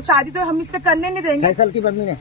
शादी तो हम इससे करने नहीं देंगे।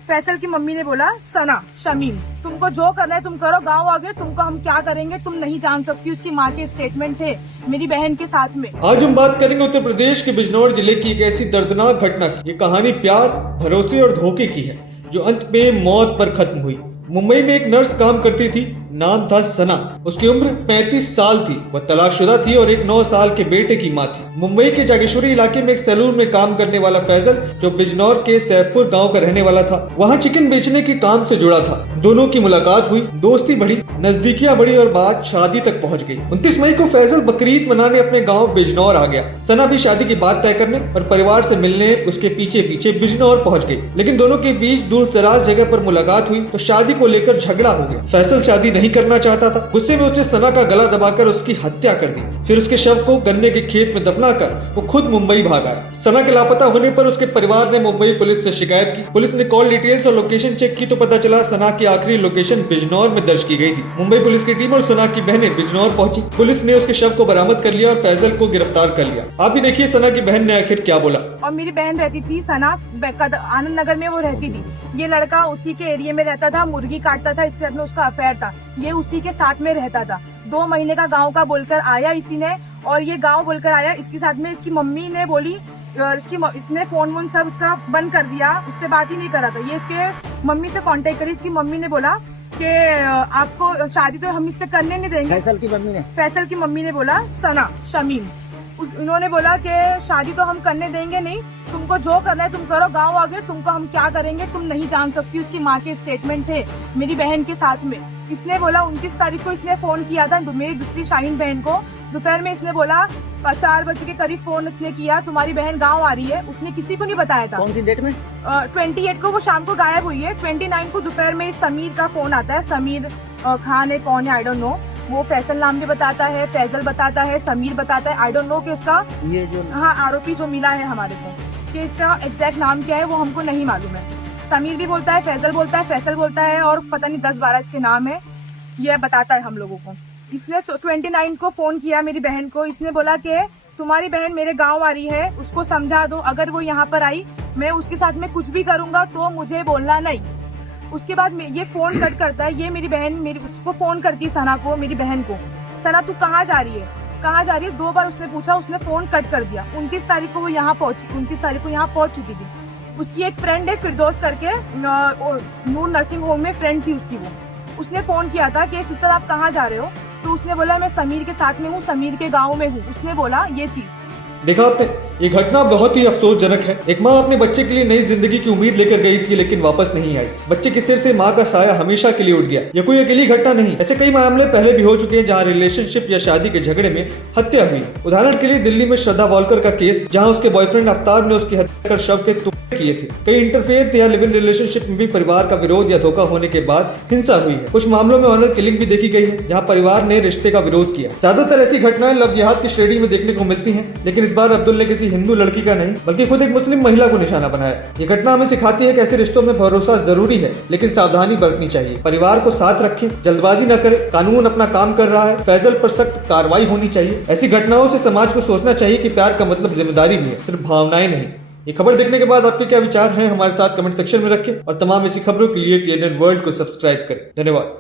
फैसल की मम्मी ने बोला सना शमीम तुमको जो करना है तुम करो, गांव आ गए, तुमको हम क्या करेंगे तुम नहीं जान सकती। उसकी माँ के स्टेटमेंट थे मेरी बहन के साथ में। आज हम बात करेंगे उत्तर प्रदेश के बिजनौर जिले की एक ऐसी दर्दनाक घटना की। ये कहानी प्यार, भरोसे और धोखे की है जो अंत में मौत पर खत्म हुई। मुंबई में एक नर्स काम करती थी, नाम था सना। उसकी उम्र 35 साल थी। वह तलाकशुदा थी और एक 9 साल के बेटे की मां थी। मुंबई के जागेश्वरी इलाके में एक सैलून में काम करने वाला फैजल, जो बिजनौर के सैफपुर गांव का रहने वाला था, वहां चिकन बेचने के काम से जुड़ा था। दोनों की मुलाकात हुई, दोस्ती बढ़ी, नजदीकियां बढ़ी और बात शादी तक पहुंच गई। 29 मई को फैजल बकरीद मनाने अपने गाँव बिजनौर आ गया। सना भी शादी की बात तय करने और परिवार से मिलने उसके पीछे पीछे बिजनौर पहुंच गई। लेकिन दोनों के बीच दूर दराज जगह पर मुलाकात हुई तो शादी को लेकर झगड़ा हो गया। फैसल शादी नहीं करना चाहता था। गुस्से में उसने सना का गला दबाकर उसकी हत्या कर दी। फिर उसके शव को गन्ने के खेत में दफनाकर वो खुद मुंबई भाग आया। सना के लापता होने पर उसके परिवार ने मुंबई पुलिस से शिकायत की। पुलिस ने कॉल डिटेल्स और लोकेशन चेक की तो पता चला सना की आखिरी लोकेशन बिजनौर में दर्ज की गई थी। मुंबई पुलिस की टीम और सना की बहनें बिजनौर पहुंची। पुलिस ने उसके शव को बरामद कर लिया और फैजल को गिरफ्तार कर लिया। आप भी देखिए सना की बहन ने आखिर क्या बोला। और मेरी बहन रहती थी सना, आनंद नगर में वो रहती थी। ये लड़का उसी के एरिया में रहता था, मुर्गी काटता था, इसके साथ में उसका अफेयर था। ये उसी के साथ में रहता था। 2 महीने का गांव का बोलकर आया इसी ने, और ये गांव बोलकर आया। इसके साथ में इसकी मम्मी ने बोली, इसने फोन वोन सब उसका बंद कर दिया, उससे बात ही नहीं करा था। ये इसके मम्मी से कांटेक्ट करी। इसकी मम्मी ने बोला कि आपको शादी तो हम इससे करने नहीं देंगे। फैसल की मम्मी ने बोला सना शमीम उन्होंने बोला कि शादी तो हम करने देंगे नहीं, तुमको जो करना है तुम करो, गांव आ गए, तुमको हम क्या करेंगे तुम नहीं जान सकती। उसकी माँ के स्टेटमेंट थे मेरी बहन के साथ में। इसने बोला 29 तारीख को इसने फोन किया था मेरी दूसरी शाहीन बहन को। दोपहर में इसने बोला 4 बजे के करीब फोन इसने किया, तुम्हारी बहन गाँव आ रही है। उसने किसी को नहीं बताया था। कौन सी डेट में? 28 को वो शाम को गायब हुई है। 29 को दोपहर में समीर का फोन आता है। समीर खान है, कौन है आई डोंट नो। वो फैसल नाम भी बताता है, फैजल बताता है, समीर बताता है। आई डोंट नो कि उसका ये जो आरोपी जो मिला है हमारे को, कि इसका एग्जैक्ट नाम क्या है वो हमको नहीं मालूम है। समीर भी बोलता है, फैजल बोलता है, फैसल बोलता है, और पता नहीं 10-12 इसके नाम है। ये बताता है हम लोगों को। इसने 29 को फोन किया मेरी बहन को। इसने बोला कि तुम्हारी बहन मेरे गाँव आ रही है, उसको समझा दो, अगर वो यहाँ पर आई मैं उसके साथ में कुछ भी करूंगा तो मुझे बोलना नहीं। उसके बाद ये फोन कट करता है। ये मेरी बहन उसको फोन करती है सना को, मेरी बहन को, सना तू कहाँ जा रही है, कहाँ जा रही है, 2 बार उसने पूछा, उसने फोन कट कर दिया। 29 तारीख को वो यहाँ पहुंची, 29 तारीख को यहाँ पहुंच चुकी थी। उसकी एक फ्रेंड है फिरदौस करके, नूर नर्सिंग होम में फ्रेंड थी उसकी। वो उसने फोन किया था कि सिस्टर आप कहाँ जा रहे हो, तो उसने बोला मैं समीर के साथ में हूँ, समीर के गाँव में हूँ। उसने बोला ये चीज। देखा आपने, ये घटना बहुत ही अफसोसजनक है। एक माँ अपने बच्चे के लिए नई जिंदगी की उम्मीद लेकर गई थी लेकिन वापस नहीं आई। बच्चे के सिर से माँ का साया हमेशा के लिए उठ गया। ये कोई अकेली घटना नहीं, ऐसे कई मामले पहले भी हो चुके हैं जहाँ रिलेशनशिप या शादी के झगड़े में हत्या हुई। उदाहरण के लिए दिल्ली में श्रद्धा वॉलकर का केस, जहाँ उसके बॉयफ्रेंड अफ्ताब ने उसकी हत्या कर शव के टुकड़े किए थे। कई इंटरफेयर या लिव इन रिलेशनशिप में भी परिवार का विरोध या धोखा होने के बाद हिंसा हुई है। कुछ मामलों में ऑनर किलिंग भी देखी गई है, जहाँ परिवार ने रिश्ते का विरोध किया। ज्यादातर ऐसी घटनाएं लव जिहाद की श्रेणी में देखने को मिलती है, लेकिन इस बार अब्दुल ने किसी हिंदू लड़की का नहीं बल्कि खुद एक मुस्लिम महिला को निशाना बनाया। ये घटना हमें सिखाती है कि ऐसे रिश्तों में भरोसा जरूरी है लेकिन सावधानी बरतनी चाहिए। परिवार को साथ रखें, जल्दबाजी न करें। कानून अपना काम कर रहा है, फैजल पर सख्त कार्रवाई होनी चाहिए। ऐसी घटनाओं से समाज को सोचना चाहिए कि प्यार का मतलब जिम्मेदारी भी है, सिर्फ भावनाएं नहीं। ये खबर देखने के बाद आपके क्या विचार हैं हमारे साथ कमेंट सेक्शन में रखें और तमाम ऐसी खबरों के लिए TNN वर्ल्ड को सब्सक्राइब करें। धन्यवाद।